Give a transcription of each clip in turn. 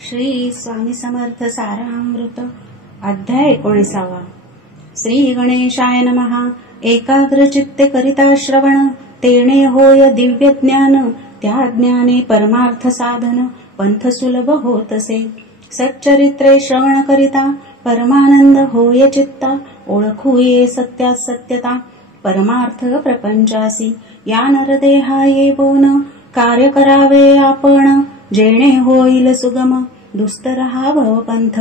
श्री स्वामी समर्थ सारामृत अध्याय 19. श्री गणेशाय नमः. एकाग्र चित्ते करिता श्रवण, तेणे होय दिव्य ज्ञान. त्या ज्ञाने परमार्थ साधन, पंथ सुलभ होतसे. सच्चरित्रे श्रवण करिता, परमानंद होय चित्ता. ओळखू ये सत्यात सत्यता, परमार्थ प्रपंचासी. या नरदेहा ये बोन, कार्य करावे आपण. जेणे होईल सुगम, दुस्तर हा भवपंथ.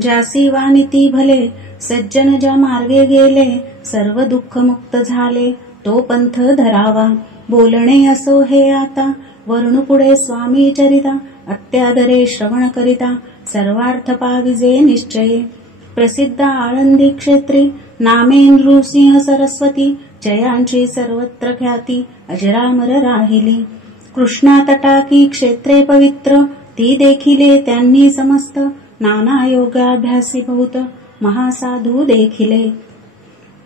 ज्यासी वानिती भले, सज्जन ज्या मार्गे गेले. सर्व दुःख मुक्त झाले, तो पंथ धरावा. बोलणे असो हे आता, वर्णू पुढे स्वामी चरिता. अत्यादरे श्रवण करिता, सर्वार्थ पाविजे निश्चये. प्रसिद्ध आळंदी क्षेत्री, नामे नृसिंह सरस्वती. जयांची सर्वत्र ख्याती, अजरामर राहिली. कृष्णा तटाकी क्षेत्रे पवित्र, ती देखिले त्यांनी समस्त. नाना योगाभ्यासी बहुत, महासाधू देखिले.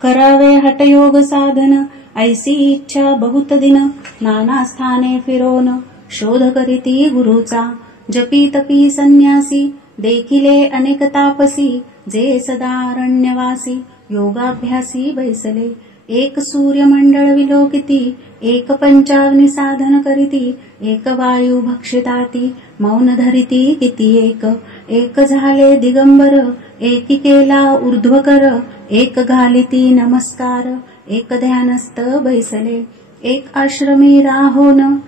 करावे हठयोग साधन, ऐसी इच्छा बहुत दिन. नाना स्थाने फिरोन, शोध करीती गुरुचा. जपी तपी संन्यासी, देखिले अनेक तापसी. जे सदा अरण्यवासी, योगाभ्यासी बैसले. एक सूर्यमंडळ विलोकिती, एक पंचाग्नी साधन करीती. एक वायू भक्षिताती, मौन धरिती किती एक. एक झाले दिगंबर, एकी केला ऊर्ध्वकर. एक घालिती नमस्कार, एक ध्यानस्थ बैसले. एक आश्रमी राहोन,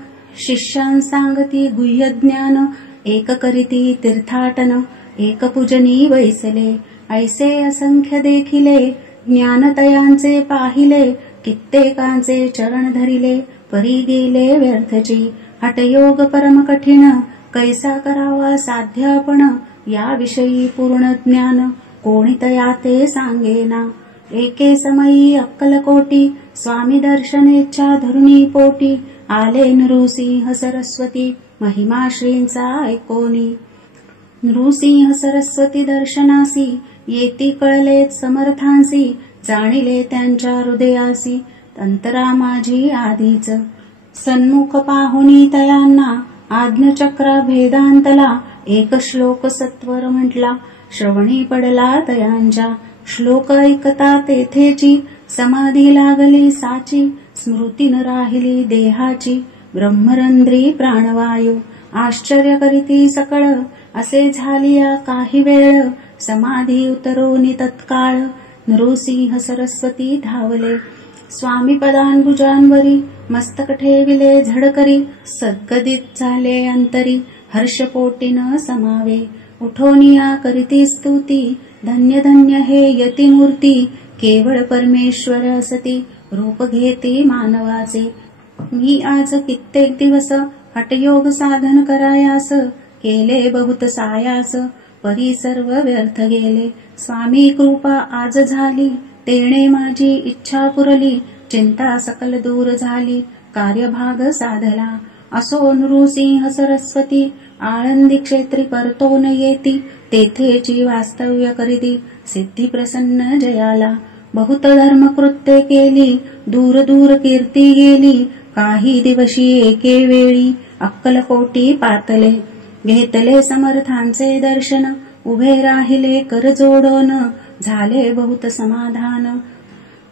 शिष्यां सांगती गुह्य ज्ञान. एक करीती तीर्थाटन, एक पूजनी बैसले. ऐसे असंख्य देखिले, ज्ञानतयांचे पाहिले. कित्येकांचे चरण धरिले, परी गेले व्यर्थची. हठयोग परम कठीण, कैसा करावा साध्य आपण. याविषयी पूर्ण ज्ञान, कोणी तया ते सांगेना. एके समयी अक्कलकोटी, स्वामी दर्शनेच्छा धरुणी पोटी. आले नृसिंह सरस्वती, महिमा श्रींचा ऐकोनी. नृसिंह सरस्वती दर्शनासी, येती कळलेत समर्थांसी. जाणिले त्यांच्या हृदयासी, अंतरा माझी आधीच. सन्मुख पाहुनी तयांना, आज्ञचक्रा भेदांतला. एक श्लोक सत्वर म्हटला, श्रवणी पडला तयांच्या. श्लोक ऐकता तेथेची, समाधी लागली साची. स्मृती न राहिली देहाची, ब्रह्मरंध्री प्राणवायू. आश्चर्य करीती सकळ, असे झालिया काही वेळ. समाधी उतरोनी तत्काळ, नृसिंह सरस्वती धावले. स्वामी पदांबुजांवरी, मस्तक ठेविले झडकरी. सद्गदित झाले अंतरी, हर्षपोटी न समावे. उठोनिया करीती स्तुती, धन्य धन्य हे यतिमूर्ती. केवळ परमेश्वर असती, रूप घेती मानवाचे. मी आज कित्येक दिवस, हठयोग साधन करायास. केले बहुत सायास, परी सर्व व्यर्थ गेले. स्वामी कृपा आज झाली, तेणे माझी इच्छा पुरली. चिंता सकल दूर झाली, कार्यभाग साधला. असो नृसिंह सरस्वती, आळंदी क्षेत्री परतोन येती. तेथेची वास्तव्य करीती, सिद्धी प्रसन्न जयाला. बहुत धर्मकृत्ये केली, दूर दूर कीर्ती गेली. काही दिवशी एके वेळी, अक्कलकोटी पातले. घेतले समर्थांचे दर्शन, उभे राहिले कर जोडोन. झाले बहुत समाधान,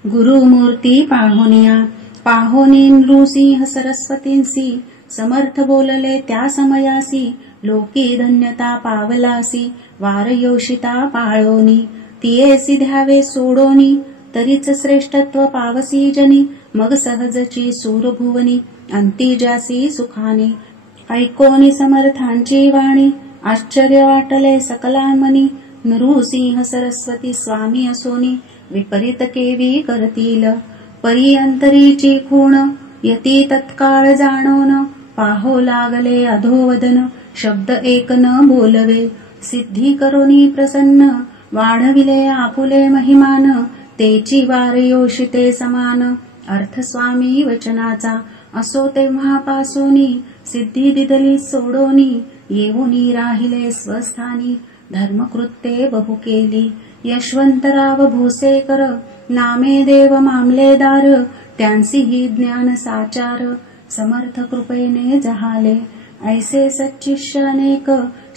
गुरुमूर्ती पाहुनिया. पाहुनी नृसिंह सरस्वतींसी, समर्थ बोलले त्या समयासी. लोकी धन्यता पावलासी, वार योषिता पाळोनी. तियेसी द्यावे सोडोनी, तरीच श्रेष्ठत्व पावसी जनी. मग सहजची सूरभुवनी, अंती जासी सुखाने. ऐकोनी समर्थांची वाणी, आश्चर्य वाटले सकलांमनी. नृसिंह सरस्वती स्वामी असोनी, विपरीत केवी करतील. परी अंतरीची खूण, यती तत्काळ जाणोन. पाहो लागले अधोवदन, शब्द एक न बोलवे. सिद्धी करोनी प्रसन्न, वाढविले आपुले महिमान. तेची वार योषिते समान, अर्थ स्वामी वचनाचा. असो तेव्हापासोनी, सिद्धी दिदली सोडोनी. येऊनी राहिले स्वस्थानी, धर्मकृत्ये बहु केली. यशवंतराव भोसेकर, नामे देव मामलेदार. त्यांसी ही ज्ञान साचार, समर्थ कृपेने जहाले. ऐसे सच्चिष्य अनेक,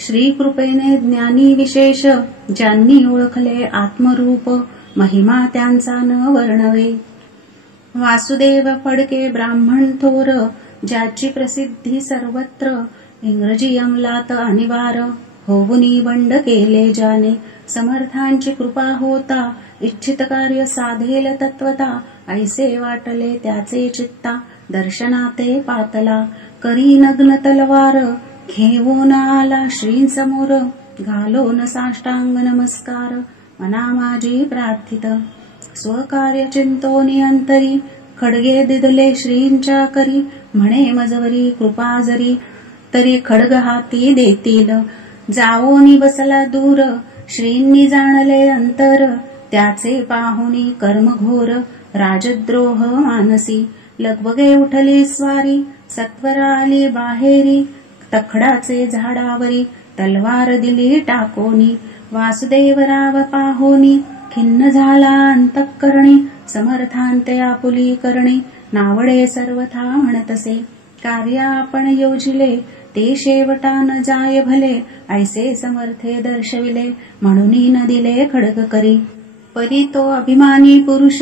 श्री कृपेने ज्ञानी विशेष ज्यांनी ओळखले आत्मरूप महिमा त्यांचा न वर्णवे. वासुदेव फडके ब्राह्मण थोर ज्याची प्रसिद्धी सर्वत्र इंग्रजी अंमलात अनिवार होऊनी बंड केले ज्याने. समर्थांची कृपा होता इच्छित कार्य साधेल तत्वता ऐसे वाटले त्याचे चित्ता दर्शनाते पातला. करी नग्न तलवार घेऊन आला श्रींसमोर घालोन साष्टांग नमस्कार मना माझी प्रार्थित. स्वकार्य चिंतोनी अंतरी खडगे दिदले श्रींच्या करी म्हणे मजवरी कृपा जरी तरी खडग हाती देतील. जाओनी बसला दूर श्रींनी जाणले अंतर त्याचे पाहुनी कर्मघोर राजद्रोह मानसी. लगबगे उठली स्वारी सत्वर आली बाहेरी तखडाचे झाडावरी तलवार दिली टाकोनी. वासुदेवराव पाहोनी खिन्न झाला अंतःकरणी समर्थांते आपुली करणी नावडे सर्वथा म्हणतसे. कार्य आपण योजिले ते शेवटा न जाय भले ऐसे समर्थे दर्शविले म्हणून न दिले खडग करी. परी तो अभिमानी पुरुष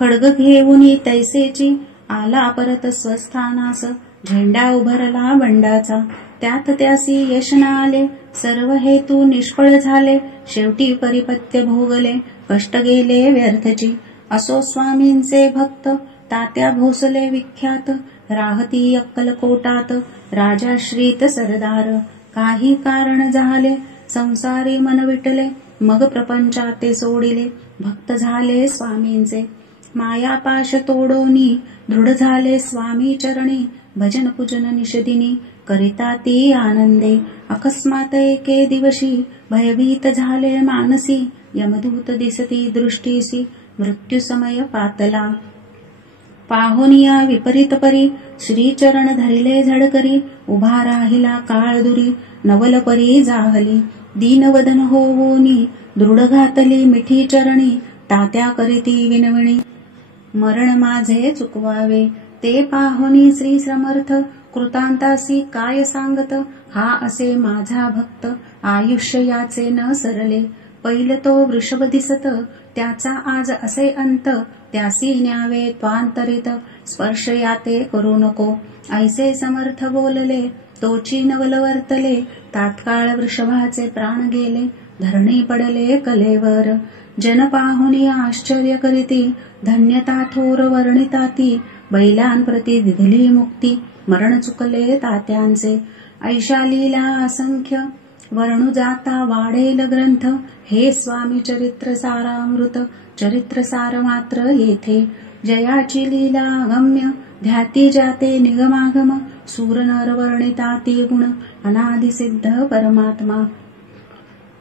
खडग घेऊनी तैसेची आला परत स्वस्थानास झेंडा उभरला बंडाचा. त्यात त्यासी यश न आले सर्व हेतू निष्फळ झाले शेवटी परिपत्य भोगले कष्ट गेले व्यर्थची. असो स्वामींचे भक्त तात्या भोसले विख्यात राहती अक्कलकोटात राजाश्रित सरदार. काही कारण झाले संसारी मन विटले मग प्रपंचाते सोडिले भक्त झाले स्वामींचे. मायापाश तोडोनी दृढ झाले स्वामी चरणी भजन पूजन निषदिनी करिता ती आनंदे. अकस्मात एके दिवशी भयभीत झाले मानसी यमदूत दिसती दृष्टीसी मृत्यू समय पातला. पाहोनिया विपरीत परी श्रीचरण धरिले झडकरी उभा राहिला काळ दुरी नवल परी जाहली. दीनवदन होऊनी दृढ घातली मिठी चरणी तात्या करीती विनविणी मरण माझे चुकवावे. ते पाहोनी श्री समर्थ कृतांतासी काय सांगत हा असे माझा भक्त आयुष्य याचे न सरले. पैल तो वृषभ दिसत त्याचा आज असे अंत त्यासी न्यावे त्वांतरित स्पर्श याते करू नको ऐसे समर्थ बोलले. तोची नवल वर्तले तात्काळ वृषभाचे प्राण गेले धरणी पडले कलेवर. जन पाहुनी आश्चर्य करीती धन्यता थोर वर्णिताती बैलांप्रती दिधली मुक्ती मरण चुकले तात्यांचे. ऐशा लीला असंख्य वर्णू जाता वाढेल ग्रंथ हे स्वामी चरित्र सारामृत चरित्र सार मात्र येथे. जयाची लीला गम्य ध्याती जाते निगमागम सूर नर वर्णिताती गुण अनादि सिद्ध परमात्मा.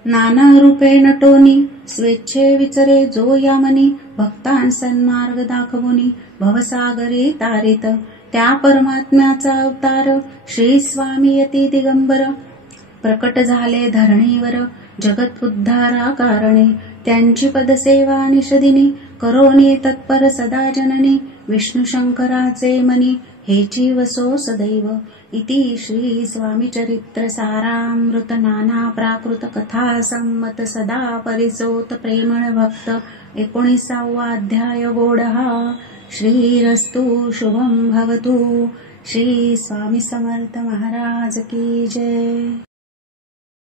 नाना रूपे नटोनी स्वेच्छे विचरे जो यामनी भक्तां सन्मार्ग दाखवुनी भवसागरी तारित. त्या परमात्म्याचा अवतार श्री स्वामी यती दिगंबर प्रकट झाले धरणीवर जगत उद्धारा कारणे. त्यांची पदसेवा निषदिनी करोनी तत्पर सदा जननी विष्णू शंकराचे मनी हेची वसो सदैव. इति श्री स्वामी चरित्र सारामृत नाना प्राकृत कथा संमत सदा परिसोत प्रेमळ भक्त 19वा अध्याय गोडहा. श्रीरस्तु शुभं भवतु. श्री स्वामी समर्थ महाराज की जय.